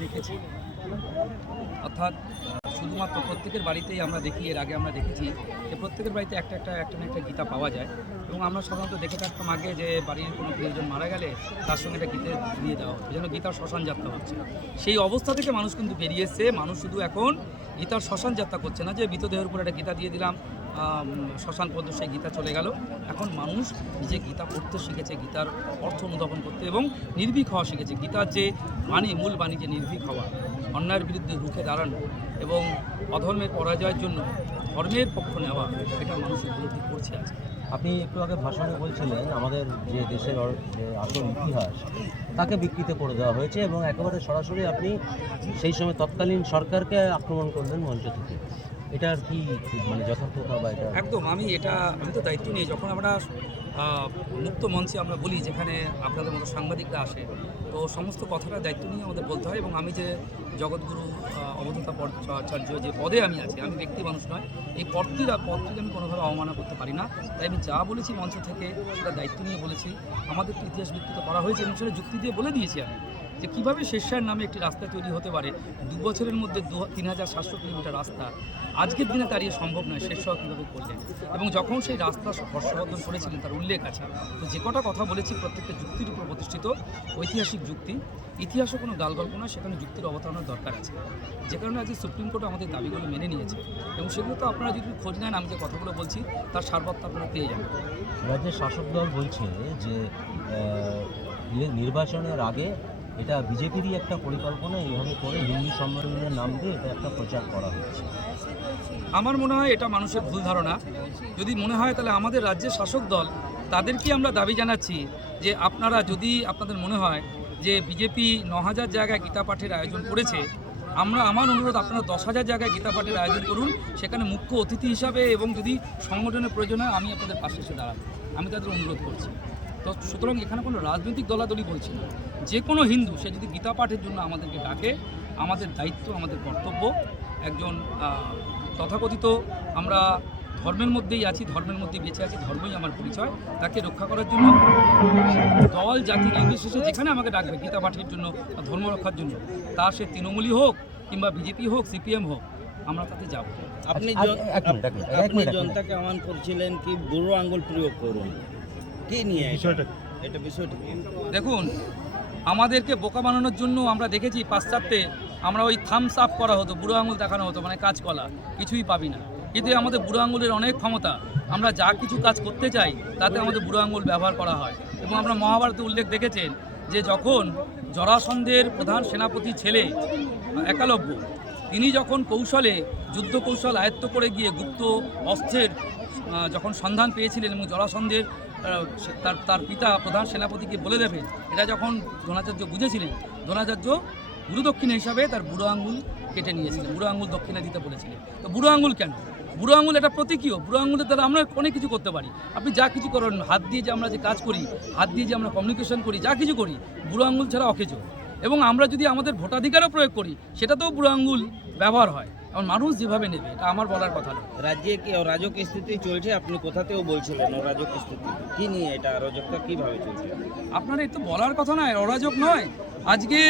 দেখেছি। অর্থাৎ শুধুমাত্র প্রত্যেকের বাড়িতেই আমরা দেখি, এর আগে আমরা দেখেছি যে প্রত্যেকের বাড়িতে একটা একটা একটা একটা গীতা পাওয়া যায় এবং আমরা সাধারণত দেখে থাকতাম আগে যে বাড়ির কোনো প্রিয়জন মারা গেলে তার সঙ্গে একটা গীতে দিয়ে দেওয়া হতো, যেন গীতার শ্মশান যাত্রা হচ্ছে। সেই অবস্থা থেকে মানুষ কিন্তু বেরিয়ে এসছে। মানুষ শুধু এখন গীতার শ্মশান যাত্রা করছে না, যে মৃতদেহের উপর একটা গীতা দিয়ে দিলাম শ্মশান সেই গীতা চলে গেল। এখন মানুষ নিজে গীতা পড়তে শিখেছে, গীতার অর্থ অনুধাবন করতে এবং নির্ভীক হওয়া শিখেছে। গীতার যে বাণী, মূল বাণী যে নির্ভীক হওয়া, অন্যায়ের বিরুদ্ধে রুখে দাঁড়ানো এবং অধর্মের পরাজয়ের জন্য ধর্মের পক্ষ নেওয়া, এটা মানুষ উপলব্ধি করছে আজকে। আপনি একটু আগে ভাষণে বলছিলেন, আমাদের যে দেশের যে আসল ইতিহাস, তাকে বিকৃত করে দেওয়া হয়েছে এবং একেবারে সরাসরি আপনি সেই সময় তৎকালীন সরকারকে আক্রমণ করলেন মঞ্চ থেকে। এটার কি মানে যথার্থতা বা এটা? একদম, আমি এটা, আমি তো দায়িত্ব নিই যখন আমরা মুক্ত মঞ্চে আমরা বলি যেখানে আপনাদের মতো সাংবাদিকরা আসে, তো সমস্ত কথাটা দায়িত্ব নিয়ে আমাদের বলতে হয় এবং আমি যে জগৎগুরু অবধূতা পর্যাচার্য যে পদে আমি আছি, আমি ব্যক্তি মানুষ নয়, এই পদটির পদটিকে আমি কোনোভাবে অবমাননা করতে পারি না। তাই আমি যা বলেছি মঞ্চ থেকে সেটা দায়িত্ব নিয়ে বলেছি। আমাদের তো ইতিহাস বিকৃত করা হয়েছে এবং সেটা যুক্তি দিয়ে বলে দিয়েছি আমি। যে কীভাবে শেষার নামে একটি রাস্তা তৈরি হতে পারে? দু বছরের মধ্যে দু, তিন হাজার সাতশো কিলোমিটার রাস্তা আজকের দিনে দাঁড়িয়ে সম্ভব নয় হওয়া কীভাবে করলেন? এবং যখন সেই রাস্তা হর্ষবর্ধন করেছিলেন তার উল্লেখ আছে। তো যে কটা কথা বলেছি প্রত্যেকটা যুক্তির উপর প্রতিষ্ঠিত। ঐতিহাসিক যুক্তি। ইতিহাসে কোনো গালগল্প নয়, সেখানে যুক্তির অবতারণার দরকার আছে। যে কারণে আজকে সুপ্রিম কোর্ট আমাদের দাবিগুলো মেনে নিয়েছে। এবং সেগুলো তো আপনারা যদি খোঁজ নেন, আমি যে কথাগুলো বলছি, তার সারবত্তা আপনারা পেয়ে যাবেন। রাজ্যের শাসক দল বলছে যে নির্বাচনের আগে এটা বিজেপিরই একটা পরিকল্পনা, এইভাবে করে হিন্দু সম্মেলনের নাম দিয়ে এটা একটা প্রচার করা হচ্ছে। আমার মনে হয় এটা মানুষের ভুল ধারণা। যদি মনে হয় তাহলে আমাদের রাজ্যের শাসক দল, তাদেরকে আমরা দাবি জানাচ্ছি যে আপনারা যদি আপনাদের মনে হয় যে বিজেপি ন হাজার জায়গায় গীতা পাঠের আয়োজন করেছে, আমরা আমার অনুরোধ আপনারা দশ হাজার জায়গায় গীতা পাঠের আয়োজন করুন, সেখানে মুখ্য অতিথি হিসাবে এবং যদি সংগঠনের প্রয়োজন হয়, আমি আপনাদের পাশে এসে দাঁড়াবো। আমি তাদের অনুরোধ করছি। তো সুতরাং এখানে কোনো রাজনৈতিক দলাদলি বলছি না। যে কোনো হিন্দু সে যদি গীতা পাঠের জন্য আমাদেরকে ডাকে আমাদের দায়িত্ব আমাদের কর্তব্য একজন তথাকথিত আমরা ধর্মের মধ্যেই আছি ধর্মের মধ্যেই বেঁচে আছি ধর্মই আমার পরিচয় তাকে রক্ষা করার জন্য দল জাতি নির্বিশেষে যেখানে আমাকে ডাকবে গীতা পাঠের জন্য ধর্ম রক্ষার জন্য তা সে তৃণমূলই হোক কিংবা বিজেপি হোক সিপিএম হোক আমরা তাতে যাব। আপনি আচ্ছা, জন- এক মিনিট, এক মিনিট, এক আপনি। জনতাকে আহ্বান করছিলেন কি বুড়ো আঙ্গুল প্রয়োগ করুন। কি নিয়ে বিষয়টা। এটা বিষয়টা। দেখুন আমাদেরকে বোকা বানানোর জন্য আমরা দেখেছি পাশ্চাত্যে আমরা ওই থামস আপ করা হতো বুড়ো আঙুল দেখানো হতো মানে কাজকলা কিছুই পাবি না। কিন্তু আমাদের বুড়ো আঙুলের অনেক ক্ষমতা। আমরা যা কিছু কাজ করতে চাই তাতে আমাদের বুড়ো আঙুল ব্যবহার করা হয়। এবং আমরা মহাভারতে উল্লেখ দেখেছেন যে যখন জরাসন্ধের প্রধান সেনাপতি ছেলে একালব্য তিনি যখন কৌশলে যুদ্ধ কৌশল আয়ত্ত করে গিয়ে গুপ্ত অস্ত্রের যখন সন্ধান পেয়েছিলেন এবং জরাসন্ধের তার তার পিতা প্রধান সেনাপতিকে বলে দেবেন এটা যখন দ্রোণাচার্য বুঝেছিলেন, দ্রোণাচার্য গুরু দক্ষিণা হিসাবে তার বুড়ো আঙ্গুল কেটে নিয়েছিলেন, বুড়ো আঙ্গুল দক্ষিণা দিতে বলেছিলেন। তো বুড়ো আঙ্গুল কেন? বুড়ো আঙ্গুল এটা প্রতীকীয়, বুড়ো আঙুলের দ্বারা আমরা অনেক কিছু করতে পারি। আপনি যা কিছু করেন, হাত দিয়ে যে আমরা যে কাজ করি, হাত দিয়ে যে আমরা কমিউনিকেশন করি, যা কিছু করি, বুড়ো আঙ্গুল ছাড়া অকেজো। এবং আমরা যদি আমাদের ভোটাধিকারও প্রয়োগ করি, সেটাতেও বুড়ো আঙ্গুল ব্যবহার হয়। এখন মানুষ যেভাবে নেবে এটা আমার বলার কথা না। রাজ্যে কি অরাজক স্থিতি চলছে? আপনি কোথাতেও বলছিলেন অরাজক স্থিতি। কি নিয়ে এটা অরাজকটা কীভাবে চলছে? আপনার এই তো বলার কথা নয় অরাজক নয়। আজকে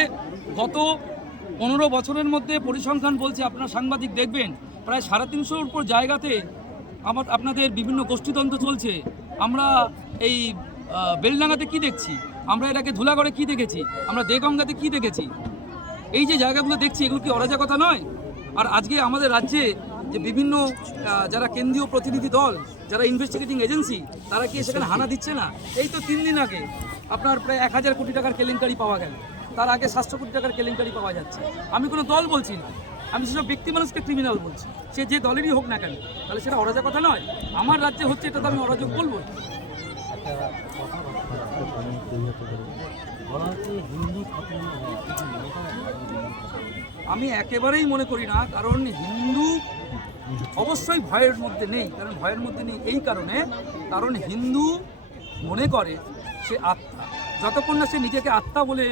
গত পনেরো বছরের মধ্যে পরিসংখ্যান বলছে আপনার সাংবাদিক দেখবেন প্রায় সাড়ে তিনশোর উপর জায়গাতে আমার আপনাদের বিভিন্ন গোষ্ঠীতন্ত্র চলছে। আমরা এই বেলডাঙ্গাতে কি দেখছি? আমরা এটাকে ধুলাগড়ে কি দেখেছি? আমরা দেগঙ্গাতে কি দেখেছি? এই যে জায়গাগুলো দেখছি এগুলো কি অরাজকতা নয়? আর আজকে আমাদের রাজ্যে যে বিভিন্ন যারা কেন্দ্রীয় প্রতিনিধি দল, যারা ইনভেস্টিগেটিং এজেন্সি তারা কি সেখানে হানা দিচ্ছে না? এই তো তিন দিন আগে আপনার প্রায় এক হাজার কোটি টাকার কেলেঙ্কারি পাওয়া গেল। তার আগে সাতশো কোটি টাকার কেলেঙ্কারি পাওয়া যাচ্ছে। আমি কোনো দল বলছি না। আমি সেসব ব্যক্তি মানুষকে ক্রিমিনাল বলছি। সে যে দলেরই হোক না কেন, তাহলে সেটা অরাজকতা নয়। আমার রাজ্যে হচ্ছে এটা তো আমি অরাজক বলব। আমি একেবারেই মনে করি না, কারণ হিন্দু অবশ্যই ভয়ের মধ্যে নেই, কারণ ভয়ের মধ্যে নেই এই কারণে, কারণ হিন্দু মনে করে সে আত্মা। যতক্ষণ না সে নিজেকে আত্মা বলে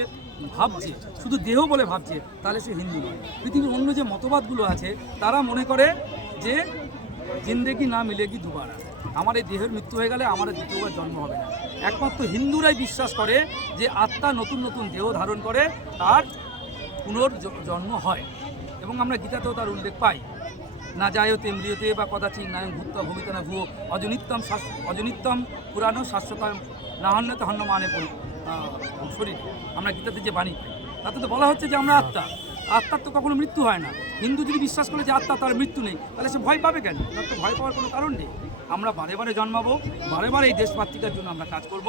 ভাবছে, শুধু দেহ বলে ভাবছে, তাহলে সে হিন্দু নয়। পৃথিবীর অন্য যে মতবাদগুলো আছে, তারা মনে করে যে জিন্দেগি না মিলেগি দুবারা আমার এই দেহের মৃত্যু হয়ে গেলে আমার দ্বিতীয়বার জন্ম হবে না। একমাত্র হিন্দুরাই বিশ্বাস করে যে আত্মা নতুন নতুন দেহ ধারণ করে, তার পুনর্জন্ম হয়। এবং আমরা গীতাতেও তার উল্লেখ পাই, না যায় তেমরিয়তে বা কদাচিৎ নায়ং ভূত ভূমিত না ভুয়ো, অজনিত্যম অজনিত্যম পুরানো শাশ্বতম না হন্যতে হন্য মানে শরীর। আমরা গীতাতে যে বাণী তাতে তো বলা হচ্ছে যে আমরা আত্মা। আত্মার তো কখনো মৃত্যু হয় না হিন্দু যদি বিশ্বাস করে যে আত্মা তার মৃত্যু নেই তাহলে সে ভয় পাবে কেন তার তো ভয় পাওয়ার কোনো কারণ নেই আমরা বারে বারে জন্মাবো বারে বারে এই দেশ মাতৃকার জন্য আমরা কাজ করব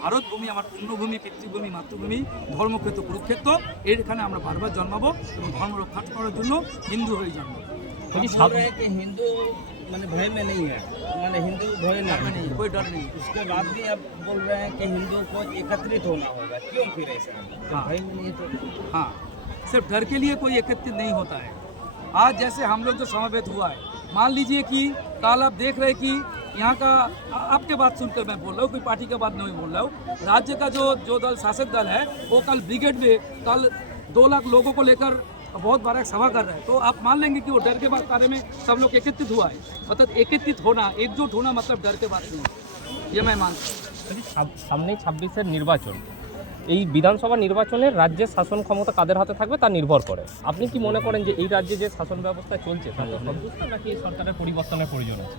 ভারত ভূমি আমার পুণ্যভূমি পিতৃভূমি মাতৃভূমি ধর্মক্ষেত্র কুরুক্ষেত্র এখানে আমরা বারবার জন্মাবো এবং ধর্ম রক্ষা করার জন্য হিন্দু হয়ে জন্মাবো आप बोल रहे हैं कि हिंदू मैंने भय में नहीं है मैंने हिंदू भय डर नहीं में नहीं कोई डर नहीं उसके बाद भी आप बोल रहे हैं कि हिंदू को एकत्रित होना होगा क्यों फिर ऐसा जब हाँ। भय में नहीं है तो हाँ सिर्फ डर के लिए कोई एकत्रित नहीं होता है आज जैसे हम लोग जो समवेत हुआ है मान लीजिए कि कल आप देख रहे हैं कि यहाँ का आ- आपके बात सुनकर मैं बोल रहा हूँ कोई पार्टी का बात नहीं बोल रहा हूँ राज्य का जो जो दल शासक दल है वो कल ब्रिगेड में कल दो लाख लोगों को लेकर बहुत बड़ा एक सभा कर रहा है तो आप मान लेंगे कि वो डर के बात बारे में सब लोग एकत्रित हुआ है मतलब एकत्रित होना एकजुट होना मतलब डर के बात नहीं है ये मैं मानता हूँ বলছি, সাম- সামনেই ছাব্বিশের নির্বাচন এই বিধানসভা নির্বাচনের রাজ্যের শাসন ক্ষমতা কাদের হাতে থাকবে তা নির্ভর করে। আপনি কি মনে করেন যে এই রাজ্যে যে শাসন ব্যবস্থা চলছে, তাতে সন্তুষ্ট নাকি সরকারের পরিবর্তনের প্রয়োজন আছে?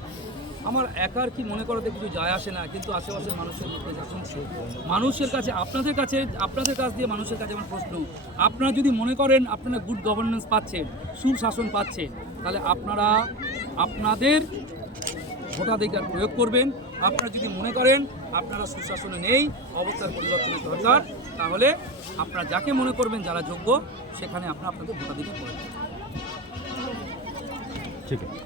আমার একার কি মনে করাতে কিছু যায় আসে না, কিন্তু আশেপাশের মানুষের মধ্যে যখন মানুষের কাছে, আপনাদের কাছে, আপনাদের কাছ দিয়ে মানুষের কাছে আমার প্রশ্ন, আপনারা যদি মনে করেন আপনারা গুড গভর্নেন্স পাচ্ছেন, সুশাসন পাচ্ছেন, তাহলে আপনারা আপনাদের ভোটাধিকার প্রয়োগ করবেন। আপনারা যদি মনে করেন আপনারা সুশাসনে নেই, অবস্থার পরিবর্তনের দরকার। তাহলে আপনারা যাকে মনে করবেন যারা যোগ্য সেখানে আপনারা আপনাদের ভোটাধিকার দিতে করবেন ঠিক আছে।